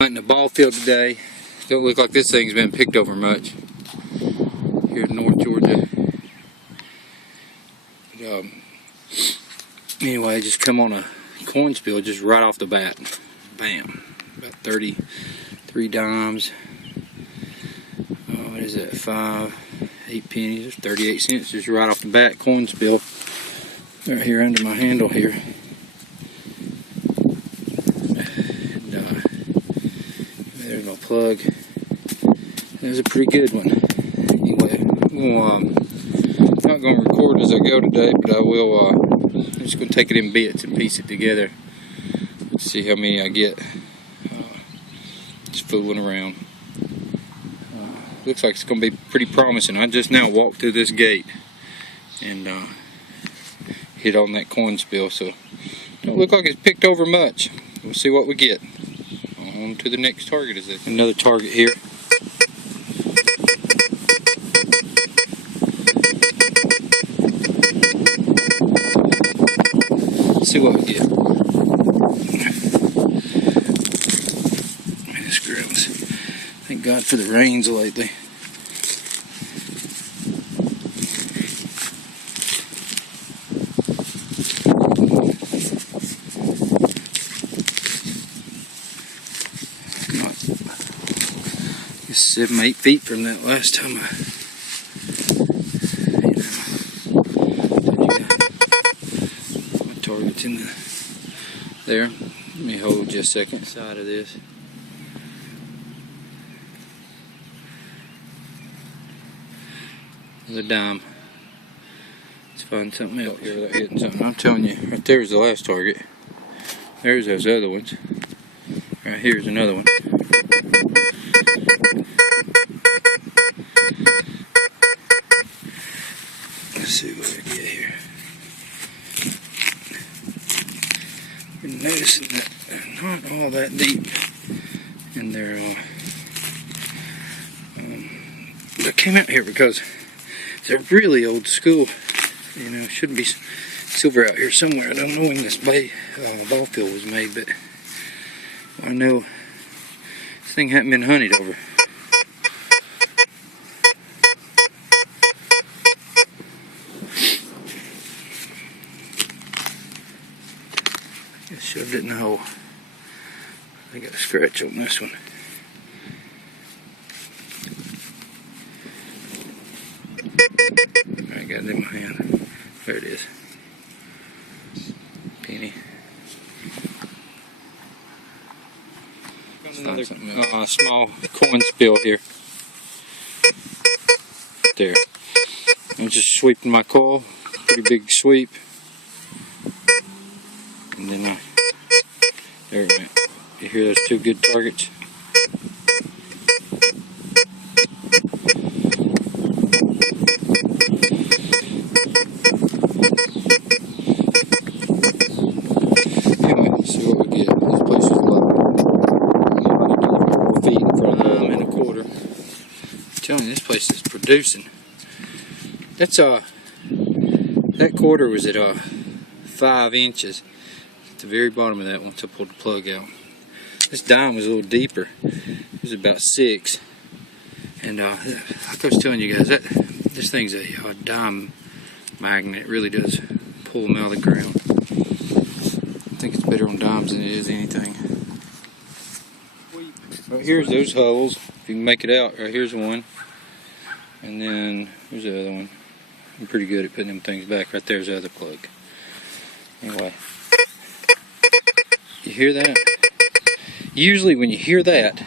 In the ball field today. Don't look like this thing's been picked over much here in North Georgia. But, anyway, just come on a coin spill just right off the bat. Bam. About 33 dimes. What is that? 8 pennies. There's 38 cents just right off the bat. Coin spill. Right here under my handle here. There's my plug. That was a pretty good one. Anyway, I'm not going to record as I go today, but I will. I'm just going to take it in bits and piece it together. See how many I get. Just fooling around. Looks like it's going to be pretty promising. I just now walked through this gate and hit on that coin spill, so don't look like it's picked over much. We'll see what we get. On to the next target. Is it another target here? Let's see what we get. This grounds. Thank God for the rains lately. Not 7, 8 feet from that last time my target's in there. Let me hold just a second side of this. The dime. Let's find something else here without hitting something. I'm telling you, right there's the last target. There's those other ones. Right here's another one. Let's see what we get here. Been noticing that they're not all that deep, and they're I came out here because it's a really old school. You know, shouldn't be silver out here somewhere. I don't know when this ball field was made, but I know this thing hadn't been hunted over. Just shoved it in the hole. I got a scratch on this one. I got it in my hand. There it is. Penny. Another small coin spill here. There. I'm just sweeping my coil. Pretty big sweep. And then there it went. You hear those two good targets? Anyway, let's see what we get. This place is low. 4 feet in front of them and a quarter. I'm telling you, this place is producing. That's that quarter was at 5 inches at the very bottom of that once I pulled the plug out. This dime was a little deeper. It was about 6. And like I was telling you guys, this thing's a dime magnet. It really does pull them out of the ground. I think it's better on dimes than it is anything. Right here's those holes. If you can make it out, right here's one. And then here's the other one. I'm pretty good at putting them things back. Right there's the other plug. Anyway. You hear that? Usually when you hear that,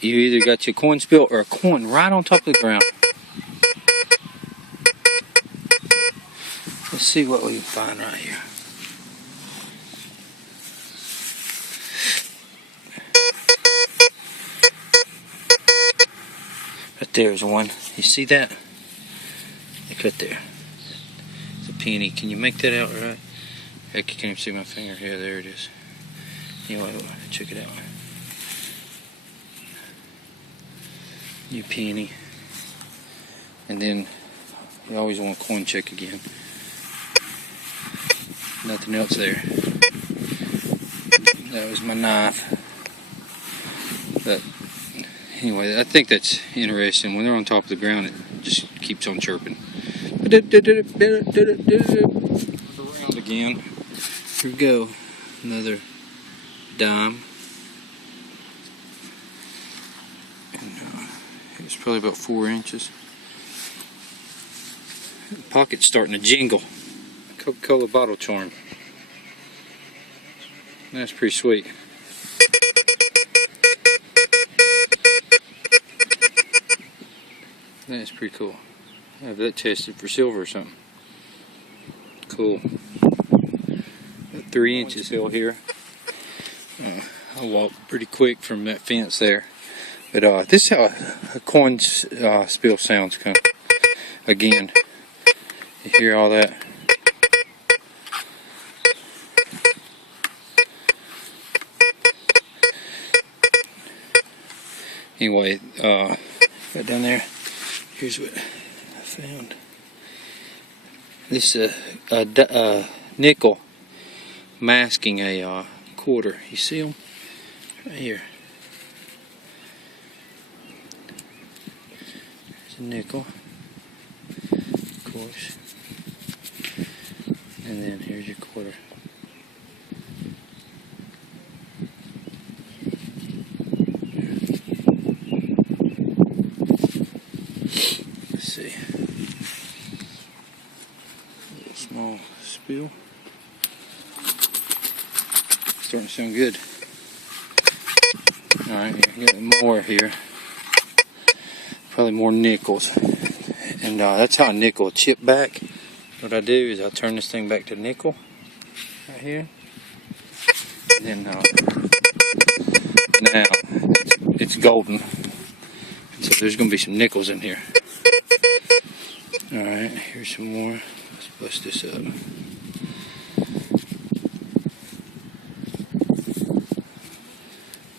you either got your coin spill or a coin right on top of the ground. Let's see what we can find right here. Right there's one. You see that? Look right there. It's a penny. Can you make that out right? Heck, you can't even see my finger here. There it is. Anyway, check it out. New penny. And then you always want a coin check again. Nothing else there. That was my knife. But anyway, I think that's interesting. When they're on top of the ground, it just keeps on chirping. Around again. Here we go. Another dime. And it's probably about 4 inches. The pocket's starting to jingle. Coca Cola bottle charm. That's pretty sweet. That's pretty cool. I have that tested for silver or something. Cool. About 3 inches hill here. I walked pretty quick from that fence there. But this is how a coin spill sounds. Again, you hear all that. Anyway, right down there, here's what I found. This a nickel masking a quarter. You see them? Right here. There's a nickel, of course. And then here's your quarter. Let's see. A little small spill. Starting to sound good. Alright, got more here. Probably more nickels. And that's how a nickel will chip back. What I do is I turn this thing back to nickel. Right here. And then now it's golden. So there's going to be some nickels in here. Alright, here's some more. Let's bust this up.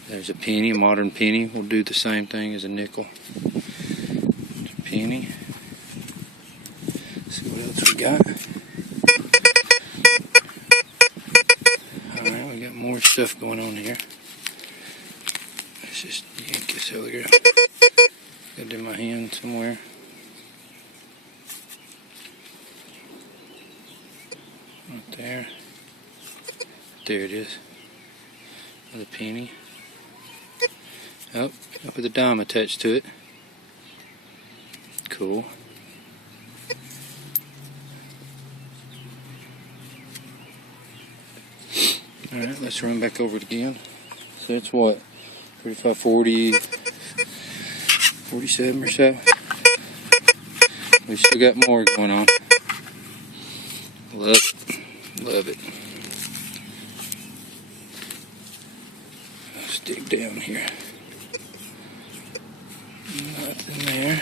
There's a penny, a modern penny. We'll do the same thing as a nickel. There's a penny. Let's see what else we got. Alright, we got more stuff going on here. Let's just yank this over here. Got it in my hand somewhere. Right there. There it is. Another penny. Oh, with a dime attached to it. Cool. Alright, let's run back over it again. So it's what? 35, 40, 47 or so. We still got more going on. Love it. Love it. Let's dig down here. Nothing there.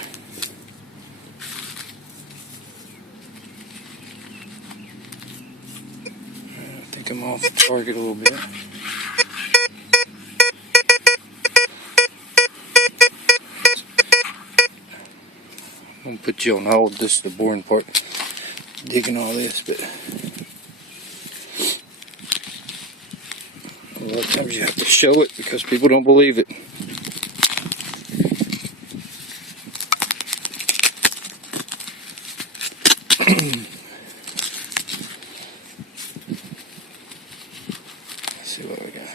I think I'm off target a little bit. I'm going to put you on hold. This is the boring part. Digging all this, but a lot of times you have to show it because people don't believe it. Let's see what we got.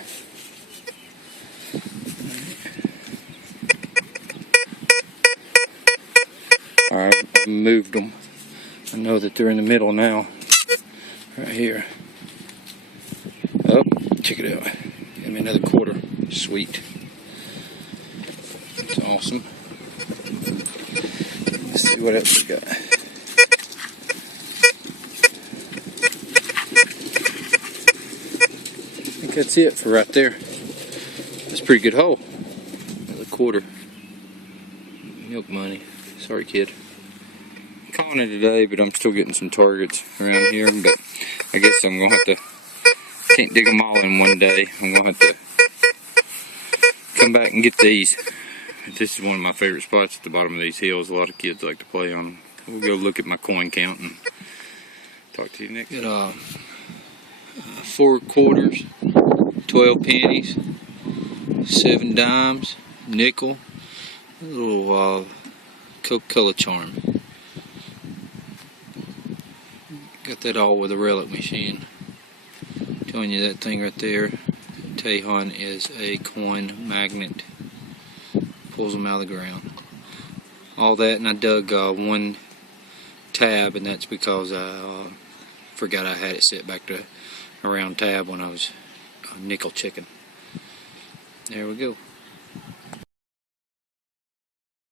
Alright, I moved them. I know that they're in the middle now. Right here. Oh, check it out. Give me another quarter. Sweet. That's awesome. Let's see what else we got. I think that's it for right there. That's a pretty good hole. Another quarter. Milk money. Sorry, kid. Calling it today, but I'm still getting some targets around here. But I guess I'm gonna have to. Can't dig them all in one day. I'm gonna have to come back and get these. This is one of my favorite spots at the bottom of these hills. A lot of kids like to play on them. We'll go look at my coin count and talk to you next. Got 4 quarters, 12 pennies, 7 dimes, nickel, a little Coca Cola charm. Got that all with a relic machine. Telling you that thing right there, Tejon is a coin magnet. Pulls them out of the ground. All that, and I dug one tab, and that's because I forgot I had it set back to a round tab when I was nickel checking. There we go.